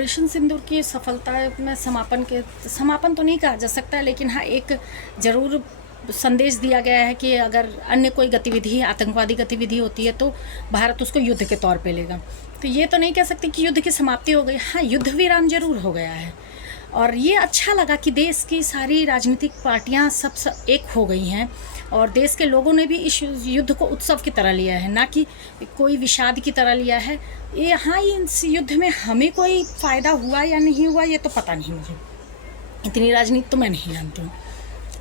Operation सिंदूर की सफलता में समापन तो नहीं कहा जा सकता, लेकिन हाँ एक ज़रूर संदेश दिया गया है कि अगर अन्य कोई गतिविधि आतंकवादी गतिविधि होती है तो भारत उसको युद्ध के तौर पे लेगा। तो ये तो नहीं कह सकते कि युद्ध की समाप्ति हो गई, हाँ युद्ध विराम जरूर हो गया है। और ये अच्छा लगा कि देश की सारी राजनीतिक पार्टियां सब एक हो गई हैं और देश के लोगों ने भी इस युद्ध को उत्सव की तरह लिया है, ना कि कोई विषाद की तरह लिया है। ये हाँ, इस युद्ध में हमें कोई फ़ायदा हुआ या नहीं हुआ ये तो पता नहीं, मुझे इतनी राजनीति तो मैं नहीं जानती हूँ।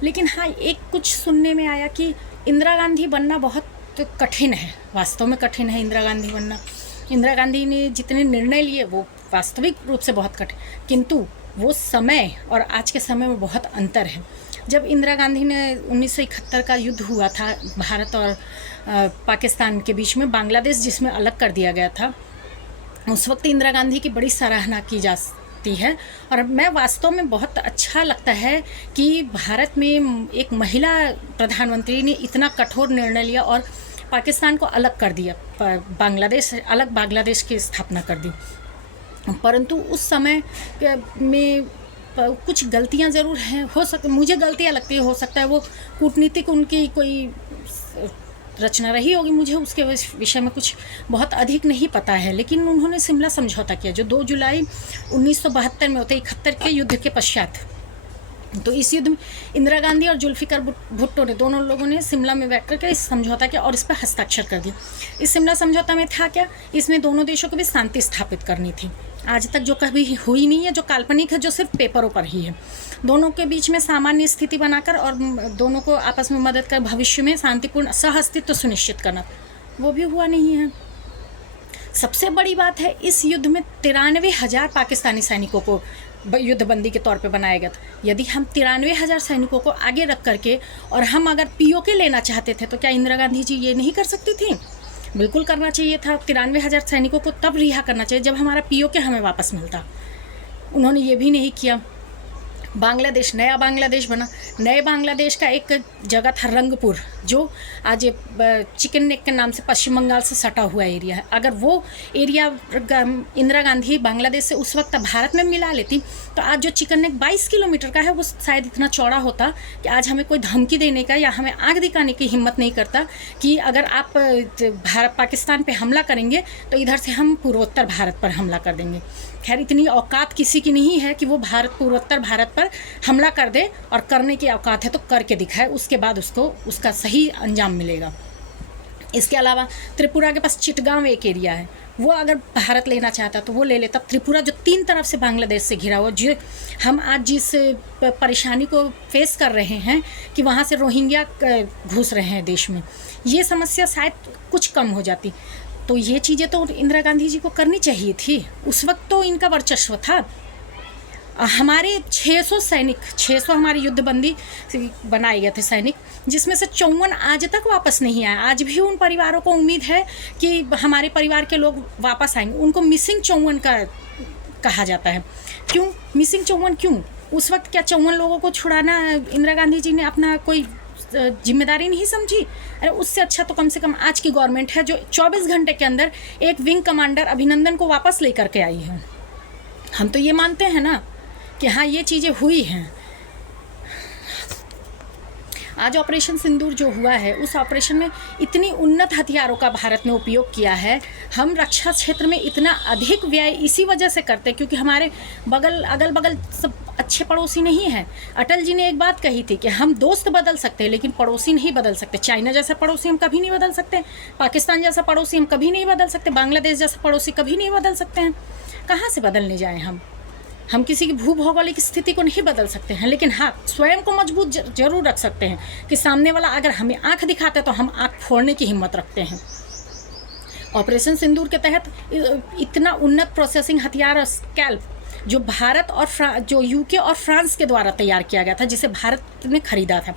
लेकिन हाँ, एक कुछ सुनने में आया कि इंदिरा गांधी बनना बहुत कठिन है, वास्तव में कठिन है इंदिरा गांधी बनना। इंदिरा गांधी ने जितने निर्णय लिए वो वास्तविक रूप से बहुत कठिन, किंतु वो समय और आज के समय में बहुत अंतर है। जब इंदिरा गांधी ने 1971 का युद्ध हुआ था भारत और पाकिस्तान के बीच में, बांग्लादेश जिसमें अलग कर दिया गया था, उस वक्त इंदिरा गांधी की बड़ी सराहना की जाती है। और मैं वास्तव में बहुत अच्छा लगता है कि भारत में एक महिला प्रधानमंत्री ने इतना कठोर निर्णय लिया और पाकिस्तान को अलग कर दिया, बांग्लादेश की स्थापना कर दी। परंतु उस समय में कुछ गलतियां ज़रूर हैं, हो सकता, मुझे गलतियां लगती है, हो सकता है वो कूटनीतिक उनकी कोई रचना रही होगी, मुझे उसके विषय में कुछ बहुत अधिक नहीं पता है। लेकिन उन्होंने शिमला समझौता किया जो 2 जुलाई 1972 में होते 71 के युद्ध के पश्चात। तो इस युद्ध में इंदिरा गांधी और जुल्फिकार भुट्टो ने, दोनों लोगों ने शिमला में बैठ करके इस समझौता किया और इस पर हस्ताक्षर कर दिया। इस शिमला समझौता में था क्या, इसमें दोनों देशों को भी शांति स्थापित करनी थी, आज तक जो कभी हुई नहीं है, जो काल्पनिक है, जो सिर्फ पेपरों पर ही है। दोनों के बीच में सामान्य स्थिति बनाकर और दोनों को आपस में मदद कर भविष्य में शांतिपूर्ण सह अस्तित्व सुनिश्चित करना, वो भी हुआ नहीं है। सबसे बड़ी बात है, इस युद्ध में 93,000 पाकिस्तानी सैनिकों को युद्धबंदी के तौर पे बनाया गया था। यदि हम 93,000 सैनिकों को आगे रख करके और हम अगर पीओके लेना चाहते थे तो क्या इंदिरा गांधी जी ये नहीं कर सकती थी? बिल्कुल करना चाहिए था। 93,000 सैनिकों को तब रिहा करना चाहिए जब हमारा पीओके हमें वापस मिलता। उन्होंने ये भी नहीं किया। बांग्लादेश, नया बांग्लादेश बना। नए बांग्लादेश का एक जगह था रंगपुर, जो आज चिकन नेक के नाम से पश्चिम बंगाल से सटा हुआ एरिया है। अगर वो एरिया इंदिरा गांधी बांग्लादेश से उस वक्त भारत में मिला लेती तो आज जो चिकन नेक 22 किलोमीटर का है वो शायद इतना चौड़ा होता कि आज हमें कोई धमकी देने का या हमें आग दिखाने की हिम्मत नहीं करता कि अगर आप पाकिस्तान पे हमला करेंगे तो इधर से हम पूर्वोत्तर भारत पर हमला कर देंगे। खैर, इतनी औकात किसी की नहीं है कि वो पूर्वोत्तर भारत पर हमला कर दे, और करने की औकात है तो करके दिखाए, उसके बाद उसको उसका सही अंजाम मिलेगा। इसके अलावा त्रिपुरा के पास चिटगांव एक एरिया है, वो अगर भारत लेना चाहता तो वो ले लेता। त्रिपुरा जो 3 तरफ से बांग्लादेश से घिरा हुआ, जो हम आज जिस परेशानी को फेस कर रहे हैं कि वहाँ से रोहिंग्या घुस रहे हैं देश में, ये समस्या शायद कुछ कम हो जाती। तो ये चीज़ें तो इंदिरा गांधी जी को करनी चाहिए थी, उस वक्त तो इनका वर्चस्व था। हमारे 600 सैनिक, 600 हमारी युद्धबंदी बनाए गए थे सैनिक, जिसमें से 54 आज तक वापस नहीं आए। आज भी उन परिवारों को उम्मीद है कि हमारे परिवार के लोग वापस आएंगे। उनको मिसिंग 54 का कहा जाता है। क्यों मिसिंग 54 क्यों? उस वक्त क्या 54 लोगों को छुड़ाना इंदिरा गांधी जी ने अपना कोई जिम्मेदारी नहीं समझी? अरे उससे अच्छा तो कम से कम आज की गवर्नमेंट है जो 24 घंटे के अंदर एक विंग कमांडर अभिनंदन को वापस लेकर के आई है। हम तो ये मानते हैं ना कि हाँ ये चीज़ें हुई हैं। आज ऑपरेशन सिंदूर जो हुआ है, उस ऑपरेशन में इतनी उन्नत हथियारों का भारत ने उपयोग किया है। हम रक्षा क्षेत्र में इतना अधिक व्यय इसी वजह से करते हैं क्योंकि हमारे अगल बगल सब अच्छे पड़ोसी नहीं हैं। अटल जी ने एक बात कही थी कि हम दोस्त बदल सकते हैं लेकिन पड़ोसी नहीं बदल सकते। चाइना जैसा पड़ोसी हम कभी नहीं बदल सकते, पाकिस्तान जैसा पड़ोसी हम कभी नहीं बदल सकते, बांग्लादेश जैसा पड़ोसी कभी नहीं बदल सकते हैं। कहाँ से बदलने जाएँ हम किसी की भूभौगोलिक स्थिति को नहीं बदल सकते हैं, लेकिन हाँ स्वयं को मजबूत जरूर रख सकते हैं कि सामने वाला अगर हमें आंख दिखाता है तो हम आंख फोड़ने की हिम्मत रखते हैं। ऑपरेशन सिंदूर के तहत इतना उन्नत प्रोसेसिंग हथियार और स्कैल्प जो भारत और जो यूके और फ्रांस के द्वारा तैयार किया गया था, जिसे भारत ने खरीदा था,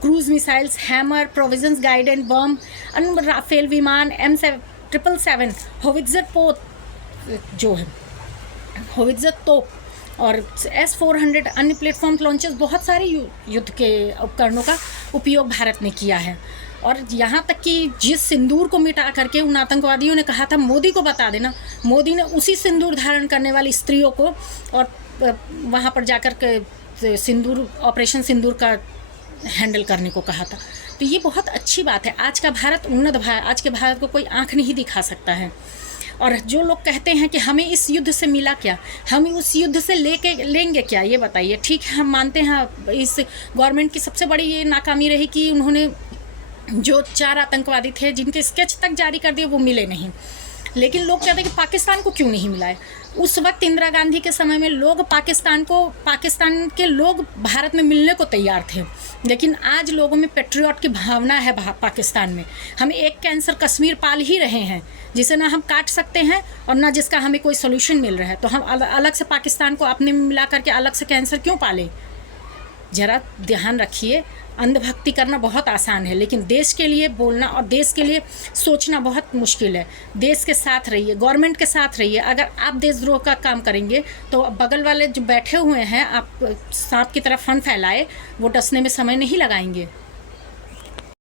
cruise missiles, hammer, precision guided bomb, Rafale विमान, M777, होवित्जर पोत जो है होवित्जर तोप और S-400 अन्य प्लेटफॉर्म लॉन्चेस, बहुत सारे युद्ध के उपकरणों का उपयोग भारत ने किया है। और यहाँ तक कि जिस सिंदूर को मिटा करके उन आतंकवादियों ने कहा था मोदी को बता देना, मोदी ने उसी सिंदूर धारण करने वाली स्त्रियों को और वहाँ पर जाकर के सिंदूर, ऑपरेशन सिंदूर का हैंडल करने को कहा था। तो ये बहुत अच्छी बात है। आज का भारत उन्नत भारत, आज के भारत को कोई आंख नहीं दिखा सकता है। और जो लोग कहते हैं कि हमें इस युद्ध से मिला क्या, हम उस युद्ध से लेंगे क्या, ये बताइए। ठीक है, हम मानते हैं इस गवर्नमेंट की सबसे बड़ी ये नाकामी रही कि उन्होंने जो 4 आतंकवादी थे जिनके स्केच तक जारी कर दिए वो मिले नहीं। लेकिन लोग कहते हैं कि पाकिस्तान को क्यों नहीं मिला है। उस वक्त इंदिरा गांधी के समय में लोग पाकिस्तान के लोग भारत में मिलने को तैयार थे, लेकिन आज लोगों में पेट्रियट की भावना है पाकिस्तान में। हम एक कैंसर कश्मीर पाल ही रहे हैं जिसे ना हम काट सकते हैं और ना जिसका हमें कोई सोल्यूशन मिल रहा है। तो हम अलग से पाकिस्तान को अपने में मिला करके अलग से कैंसर क्यों पालें। ज़रा ध्यान रखिए, अंधभक्ति करना बहुत आसान है, लेकिन देश के लिए बोलना और देश के लिए सोचना बहुत मुश्किल है। देश के साथ रहिए, गवर्नमेंट के साथ रहिए। अगर आप देशद्रोह का काम करेंगे तो बगल वाले जो बैठे हुए हैं, आप सांप की तरह फन फैलाए, वो डसने में समय नहीं लगाएंगे।